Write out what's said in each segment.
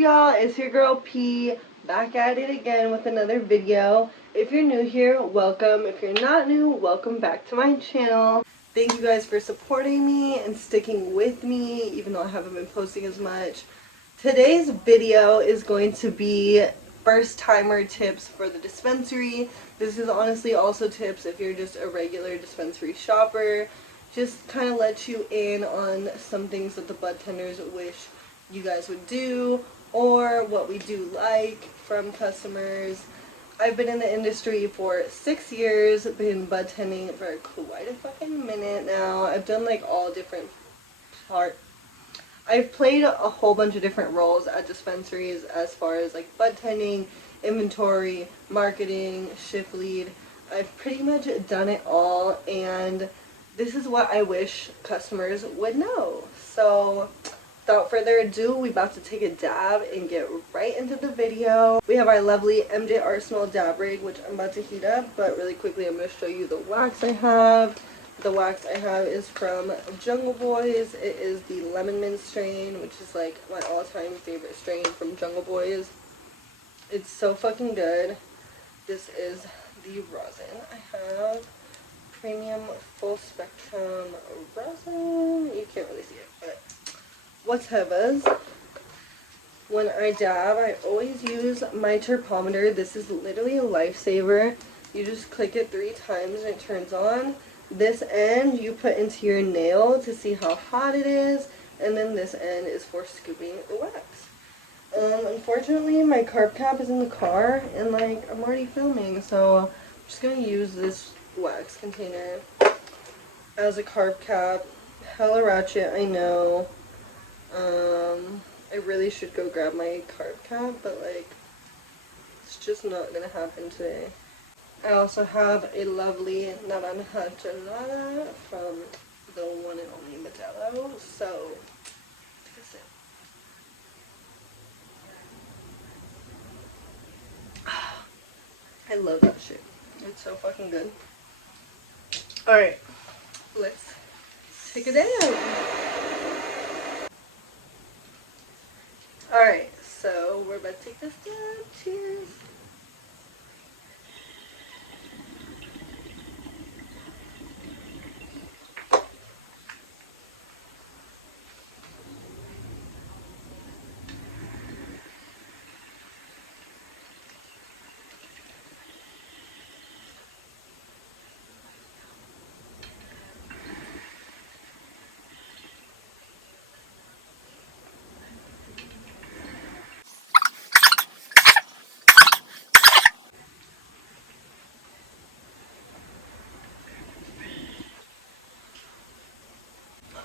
y'all? It's your girl P, back at it again with another video. If you're new here, welcome. If you're not new, welcome back to my channel. Thank you guys for supporting me and sticking with me, even though I haven't been posting as much. Today's video is going to be first timer tips for the dispensary. This is honestly also tips if you're just a regular dispensary shopper. Just kind of let you in on some things that the Budtenders wish you guys would do, or what we do like from customers. I've been in the industry for 6 years, been budtending for quite a fucking minute now. I've done like all different I've played a whole bunch of different roles at dispensaries as far as like budtending, inventory, marketing, shift lead. I've pretty much done it all, and this is what I wish customers would know. So without further ado, we're about to take a dab and get right into the video. We have our lovely MJ Arsenal dab rig, which I'm about to heat up, but really quickly I'm going to show you the wax I have. The wax I have is from Jungle Boys. It is the lemon mint strain, which is like my all-time favorite strain from Jungle Boys. It's so fucking good. This is the rosin I have. Premium full spectrum rosin. You can't really see it, but whatever. When I dab, I always use my terpometer. This is literally a lifesaver. You just click it 3 times and it turns on. This end you put into your nail to see how hot it is, and then this end is for scooping the wax. Unfortunately, my carb cap is in the car, and like I'm already filming, so I'm just gonna use this wax container as a carb cap. Hella ratchet, I know. I really should go grab my carb cap, but like it's just not gonna happen today. I also have a lovely naranja gelada from the one and only Modelo, so take a sip. I love that shit. It's so fucking good. Alright, let's take a dab. Alright, so we're about to take this dab. Cheers.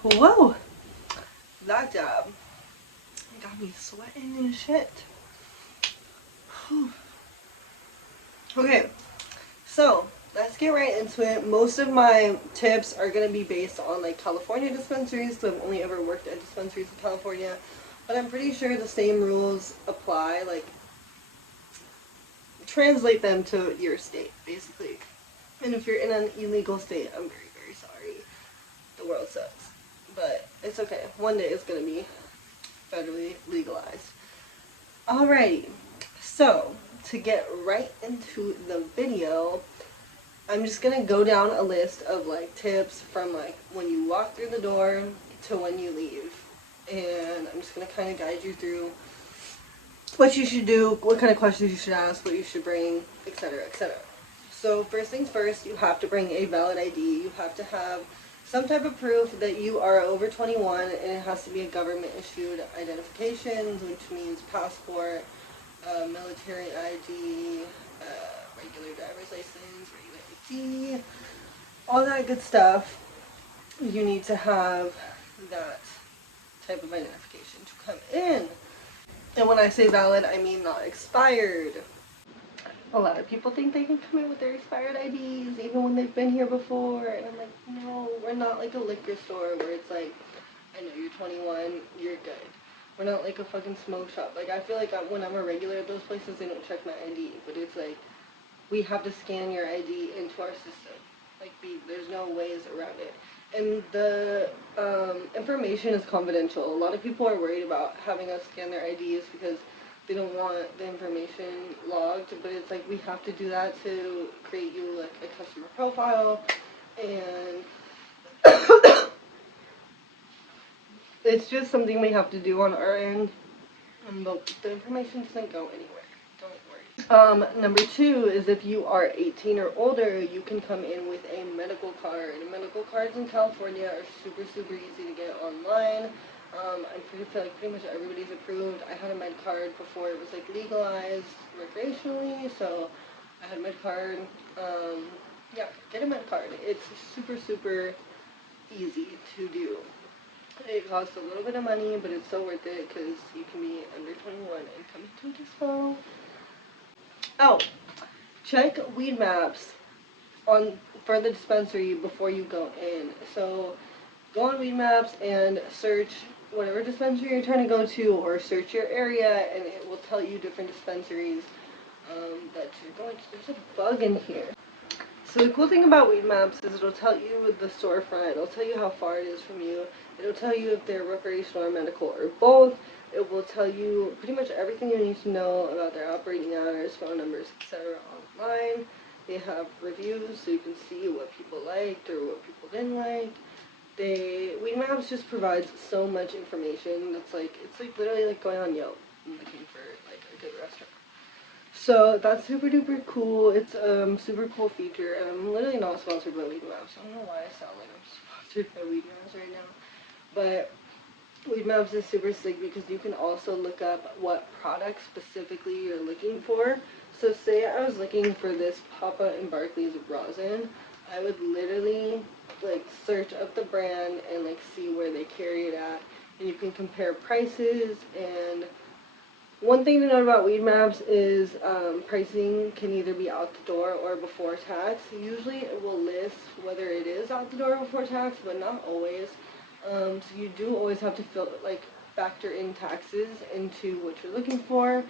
Whoa, that dab got me sweating and shit. Whew. Okay, so let's get right into it. Most of my tips are going to be based on like California dispensaries, so I've only ever worked at dispensaries in California, but I'm pretty sure the same rules apply. Like, translate them to your state, basically. And if you're in an illegal state, I'm very, very sorry. The world sucks. But it's okay. One day it's going to be federally legalized. Alrighty. So, to get right into the video, I'm just going to go down a list of like tips from like when you walk through the door to when you leave. And I'm just going to kind of guide you through what you should do, what kind of questions you should ask, what you should bring, etc., etc. So first things first, you have to bring a valid ID. You have to have some type of proof that you are over 21, and it has to be a government issued identification, which means passport, military ID, regular driver's license, regular ID, all that good stuff. You need to have that type of identification to come in. And when I say valid, I mean not expired. A lot of people think they can come in with their expired IDs even when they've been here before, and I'm like, no, we're not like a liquor store where it's like, I know you're 21, you're good. We're not like a fucking smoke shop. Like, I feel like when I'm a regular at those places, they don't check my ID, but it's like, we have to scan your ID into our system. Like, there's no ways around it. And the information is confidential. A lot of people are worried about having us scan their IDs because they don't want the information logged, but it's like we have to do that to create you like a customer profile, and it's just something we have to do on our end, but the information doesn't go anywhere. Don't worry. Number two is if you are 18 or older, you can come in with a medical card. Medical cards in California are super, super easy to get online. I feel like pretty much everybody's approved. I had a med card before it was like legalized recreationally, so I had a med card. Yeah, get a med card. It's super, super easy to do. It costs a little bit of money, but it's so worth it because you can be under 21 and come into a dispo. Oh, check weed maps on for the dispensary before you go in. So go on weed maps and search whatever dispensary you're trying to go to, or search your area, and it will tell you different dispensaries that you're going to. There's a bug in here. So the cool thing about weed maps is it'll tell you the storefront, it'll tell you how far it is from you, it'll tell you if they're recreational or medical or both, it will tell you pretty much everything you need to know about their operating hours, phone numbers, etc. online. They have reviews so you can see what people liked or what people didn't like. Weed maps just provides so much information that's like, it's like literally like going on Yelp and looking for like a good restaurant. So that's super duper cool. It's super cool feature, and I'm literally not sponsored by Weed Maps. I don't know why I sound like I'm sponsored by Weed Maps right now, but Weed Maps is super sick because you can also look up what product specifically you're looking for. So say I was looking for this Papa and Barkley's rosin, I would literally like search up the brand and like see where they carry it at, and you can compare prices. And one thing to note about weed maps is pricing can either be out the door or before tax. Usually it will list whether it is out the door or before tax, but not always. So you do always have to factor in taxes into what you're looking for.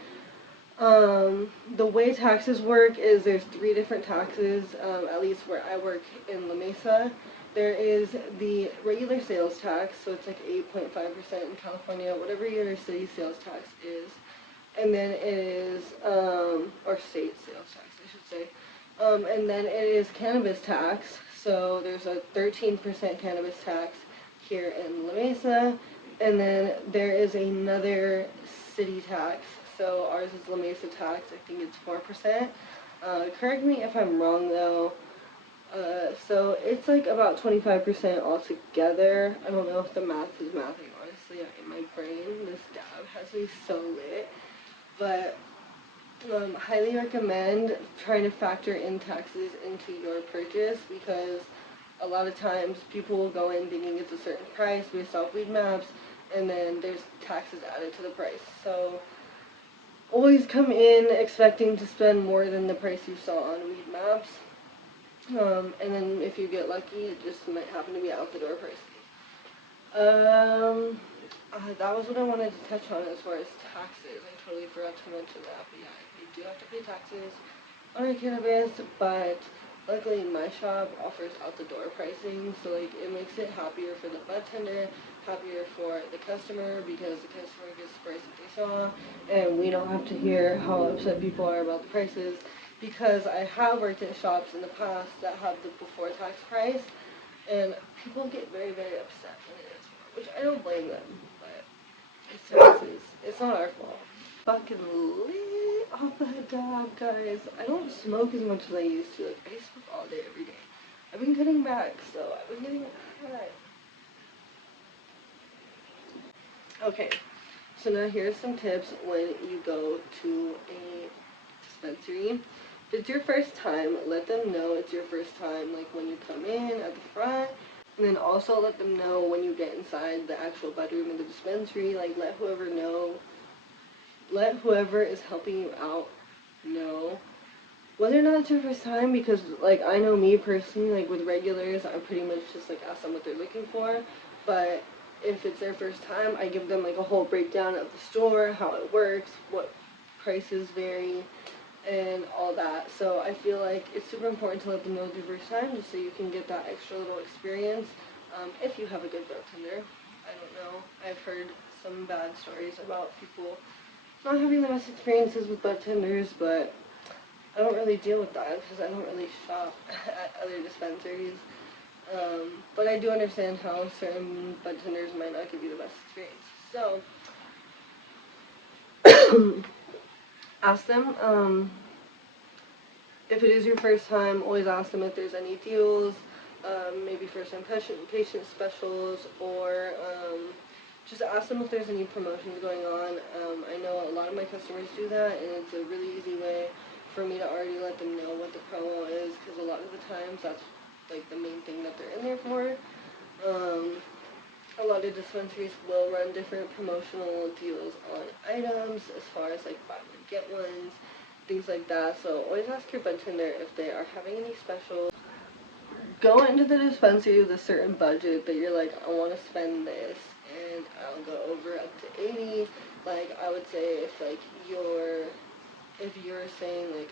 The way taxes work is there's 3 different taxes, at least where I work in La Mesa. There is the regular sales tax, so it's like 8.5% in California, whatever your city sales tax is. And then it is, or state sales tax, I should say. And then it is cannabis tax. So there's a 13% cannabis tax here in La Mesa. And then there is another city tax. So ours is La Mesa tax. I think it's 4%. Correct me if I'm wrong though. So it's like about 25% altogether. I don't know if the math is mathing, honestly. In my brain, this dab has me so lit. But highly recommend trying to factor in taxes into your purchase, because a lot of times people will go in thinking it's a certain price based off weed maps, and then there's taxes added to the price. So always come in expecting to spend more than the price you saw on weed maps. And then if you get lucky, it just might happen to be out the door pricing. That was what I wanted to touch on as far as taxes. I totally forgot to mention that, but yeah, you do have to pay taxes on your cannabis, but luckily my shop offers out the door pricing, so like it makes it happier for the budtender, happier for the customer, because the customer gets the price that they saw, and we don't have to hear how upset people are about the prices, because I have worked at shops in the past that have the before tax price, and people get very, very upset when it is more, which I don't blame them, but it's taxes. It's not our fault. Fucking lit off that dab, guys. I don't smoke as much as I used to. Like, I smoke all day, every day. I've been cutting back, so I've been getting high. Okay, so now here's some tips when you go to a dispensary. If it's your first time, let them know it's your first time, like when you come in at the front. And then also let them know when you get inside the actual bedroom of the dispensary. Like, let whoever is helping you out know whether or not it's your first time, because like I know me personally, like with regulars, I pretty much just like ask them what they're looking for. But if it's their first time, I give them like a whole breakdown of the store, how it works, what prices vary, and all that. So I feel like it's super important to let them know it's your first time, just so you can get that extra little experience. if you have a good Budtender. I don't know. I've heard some bad stories about people not having the best experiences with Budtenders, but I don't really deal with that because I don't really shop at other dispensaries. But I do understand how certain Budtenders might not give you the best experience. So, ask them. If it is your first time, always ask them if there's any deals, maybe first time patient specials, or just ask them if there's any promotions going on. I know a lot of my customers do that, and it's a really easy way for me to already let them know what the promo is, because a lot of the times that's like the main thing that they're in there for. A lot of dispensaries will run different promotional deals on items as far as like buy one get ones, things like that. So always ask your budtender if they are having any specials. Go into the dispensary with a certain budget that you're like, I want to spend this, and I'll go over up to 80. Like I would say if like if you're saying like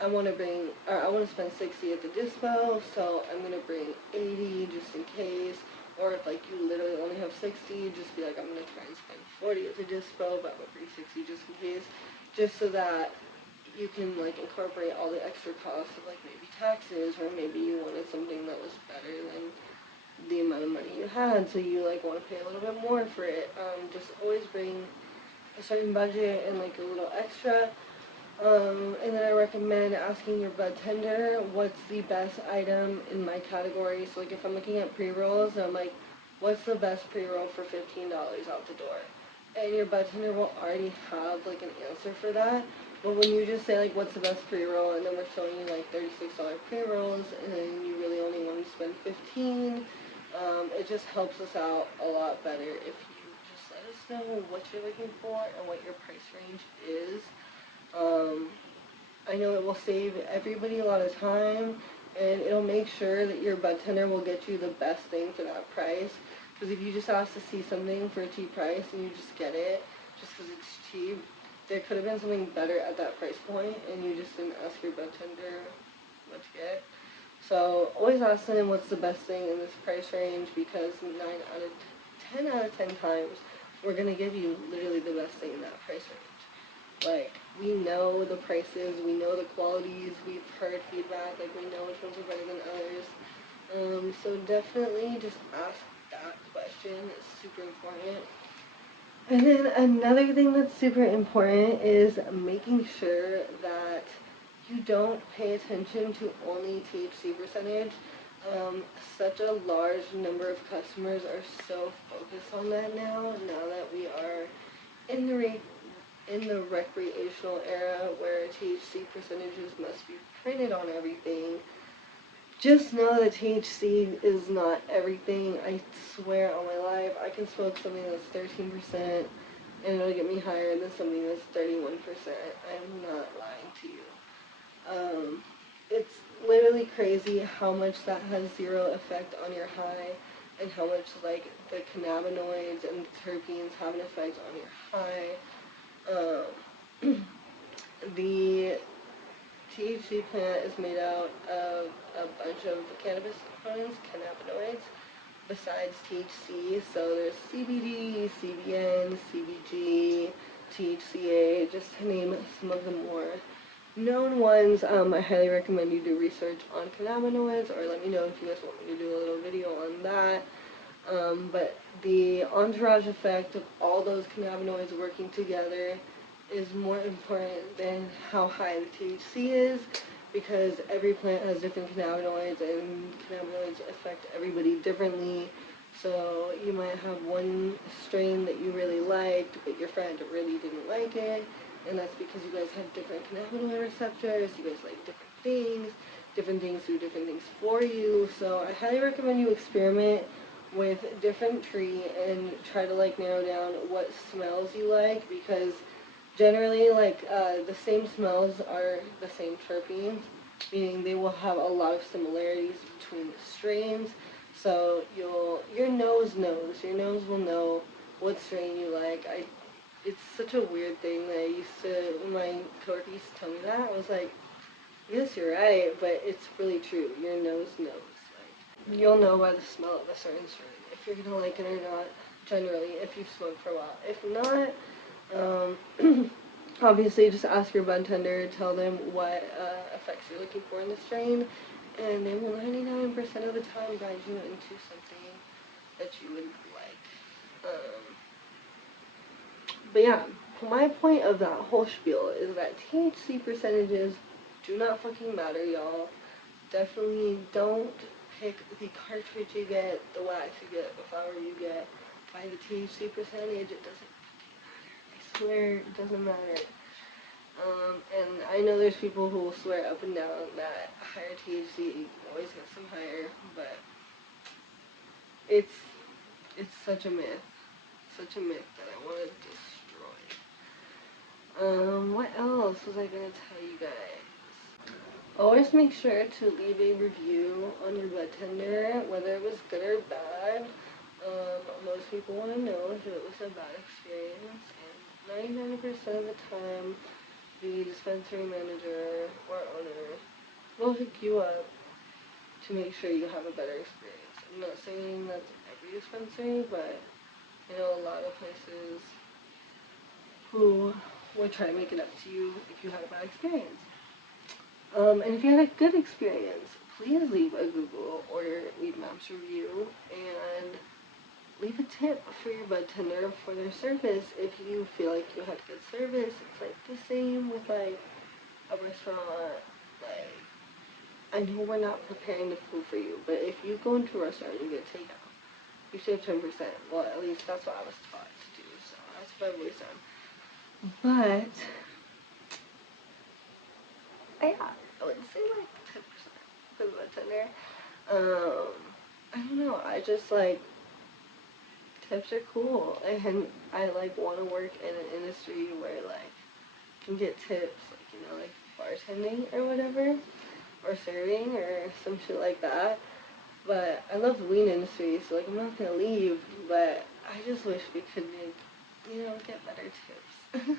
I want to spend 60 at the dispo, so I'm gonna bring 80 just in case. Or if like you literally only have 60, just be like, I'm gonna try and spend 40 at the dispo, but I'm gonna bring 60 just in case, just so that you can like incorporate all the extra costs of like maybe taxes, or maybe you wanted something that was better than the amount of money you had, so you like want to pay a little bit more for it. Just always bring a certain budget and like a little extra. And then I recommend asking your budtender what's the best item in my category. So like if I'm looking at pre-rolls, I'm like, what's the best pre-roll for $15 out the door? And your budtender will already have like an answer for that. But when you just say like, what's the best pre-roll, and then we're showing you like $36 pre-rolls, and then you really only want to spend 15, it just helps us out a lot better if you just let us know what you're looking for and what your price range is. I know it will save everybody a lot of time, and it'll make sure that your budtender will get you the best thing for that price. Because if you just ask to see something for a cheap price and you just get it just because it's cheap, there could have been something better at that price point, and you just didn't ask your budtender what to get. So always ask them what's the best thing in this price range, because 10 out of 10 times we're going to give you literally the best thing in that price range. Like, we know the prices, we know the qualities, we've heard feedback, like we know which ones are better than others. So definitely just ask that question. It's super important. And then another thing that's super important is making sure that you don't pay attention to only THC percentage. Such a large number of customers are so focused on that now that we are in the recreational era where THC percentages must be printed on everything. Just know that THC is not everything. I swear on my life, I can smoke something that's 13% and it'll get me higher than something that's 31%. I'm not lying to you. It's literally crazy how much that has zero effect on your high, and how much like the cannabinoids and terpenes have an effect on your high. The THC plant is made out of a bunch of cannabis components, cannabinoids, besides THC. So there's CBD, CBN, CBG, THCA, just to name some of the more known ones. I highly recommend you do research on cannabinoids, or let me know if you guys want me to do a little video on that. But the entourage effect of all those cannabinoids working together is more important than how high the THC is, because every plant has different cannabinoids, and cannabinoids affect everybody differently. So you might have one strain that you really liked, but your friend really didn't like it, and that's because you guys have different cannabinoid receptors, you guys like different things do different things for you. So I highly recommend you experiment with different tree and try to like narrow down what smells you like, because generally like the same smells are the same terpenes, meaning they will have a lot of similarities between the strains. So your nose will know what strain you like. It's such a weird thing that when my coworker used to tell me that, I was like, yes, you're right, but it's really true. Your nose knows. You'll know by the smell of a certain strain if you're gonna like it or not. Generally, if you've smoked for a while. If not, obviously just ask your bud tender, tell them what effects you're looking for in the strain, and they will 99% of the time guide you into something that you would like. But yeah, my point of that whole spiel is that THC percentages do not fucking matter, y'all. Definitely don't pick the cartridge you get, the wax you get, the flower you get by the THC percentage. It doesn't fucking matter. I swear it doesn't matter. And I know there's people who will swear up and down that higher THC always gets them higher, but it's such a myth. Such a myth that I want to destroy. What else was I gonna tell you guys? Always make sure to leave a review on your Budtender, whether it was good or bad. Most people want to know if it was a bad experience, and 99% of the time, the dispensary manager or owner will hook you up to make sure you have a better experience. I'm not saying that's every dispensary, but I know a lot of places who would try to make it up to you if you had a bad experience. And if you had a good experience, please leave a Google or Weed Maps review and leave a tip for your bud tender for their service if you feel like you had good service. It's like the same with like a restaurant. Like, I know we're not preparing the food for you, but if you go into a restaurant and you get takeout, you save 10%. Well, at least that's what I was taught to do, so that's what I've always done. But yeah, I would say like 10% for the bartender. I don't know. I just like tips are cool, and I like want to work in an industry where like you can get tips, like like bartending or whatever, or serving or some shit like that. But I love the weed industry, so like I'm not gonna leave. But I just wish we could get better tips.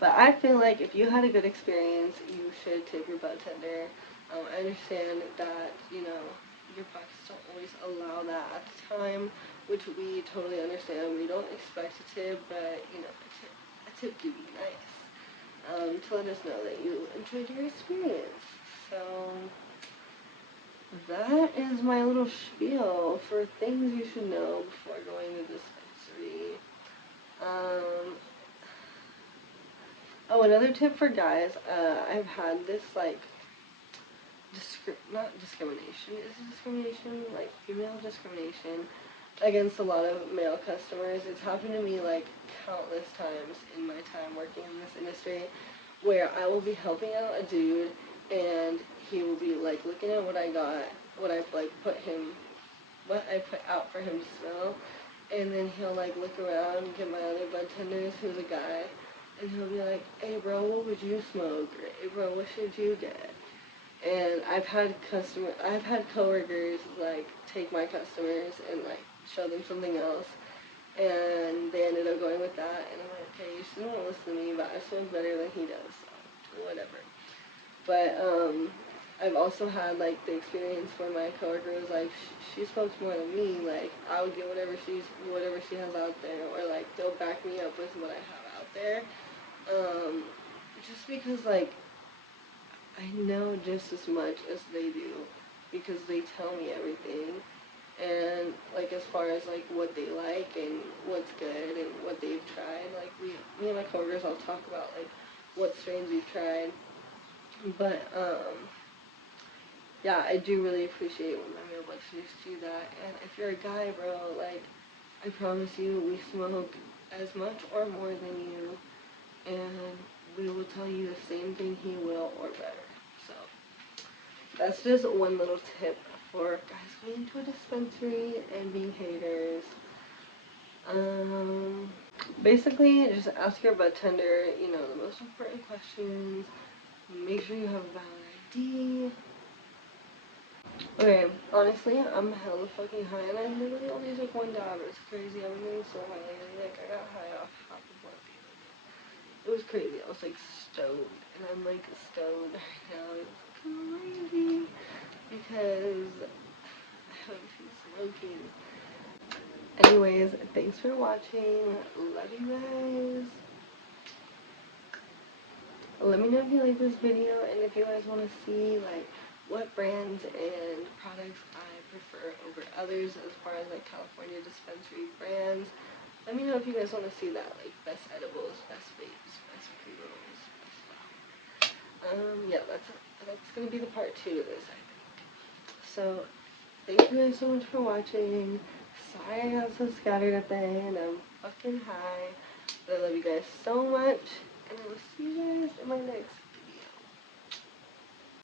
But I feel like if you had a good experience, you should tip your bartender. I understand that, your pockets don't always allow that at the time, which we totally understand. We don't expect a tip, but, a tip do be nice. To let us know that you enjoyed your experience. So, that is my little spiel for things you should know before going to the dispensary. Oh, another tip for guys, I've had this, like, not discrimination, is it discrimination? Like, female discrimination against a lot of male customers. It's happened to me, like, countless times in my time working in this industry, where I will be helping out a dude, and he will be, like, looking at what I got, what I put out for him to smell, and then he'll, like, look around and get my other bartenders, who's a guy, and he'll be like, hey bro, what would you smoke? Or, hey bro, what should you get? And I've had coworkers like take my customers and like show them something else, and they ended up going with that. And I'm like, okay, you still don't listen to me, but I smoke better than he does, so whatever. But I've also had like the experience where my coworker was like, she smokes more than me. Like I would get whatever she has out there, or like they'll back me up with what I have out there. Just because like I know just as much as they do, because they tell me everything, and like as far as like what they like and what's good and what they've tried, like me and my coworkers all talk about like what strains we've tried, but yeah, I do really appreciate when my male listeners do that. And if you're a guy, bro, like I promise you, we smoke as much or more than you, and we will tell you the same thing he will or better. So that's just one little tip for guys going to a dispensary and being haters. Basically, just ask your bartender, the most important questions. Make sure you have a valid ID. Okay, honestly, I'm hella fucking high, and I literally only took one dab. It's crazy. I've been doing so high lately. Like, I got high off half of one the other day. It was crazy. I was like stoned, and I'm like stoned right now. It's crazy because she's smoking. Anyways, thanks for watching. Love you guys. Let me know if you like this video and if you guys want to see like what brands and products I prefer over others as far as like California dispensary brands. Let me know if you guys want to see that, like best edibles, best vapes, best pre-rolls, best flower. Yeah, that's gonna be the part 2 of this, I think. So thank you guys so much for watching. Sorry I got so scattered at the end. I'm fucking high. But I love you guys so much. And I will see you guys in my next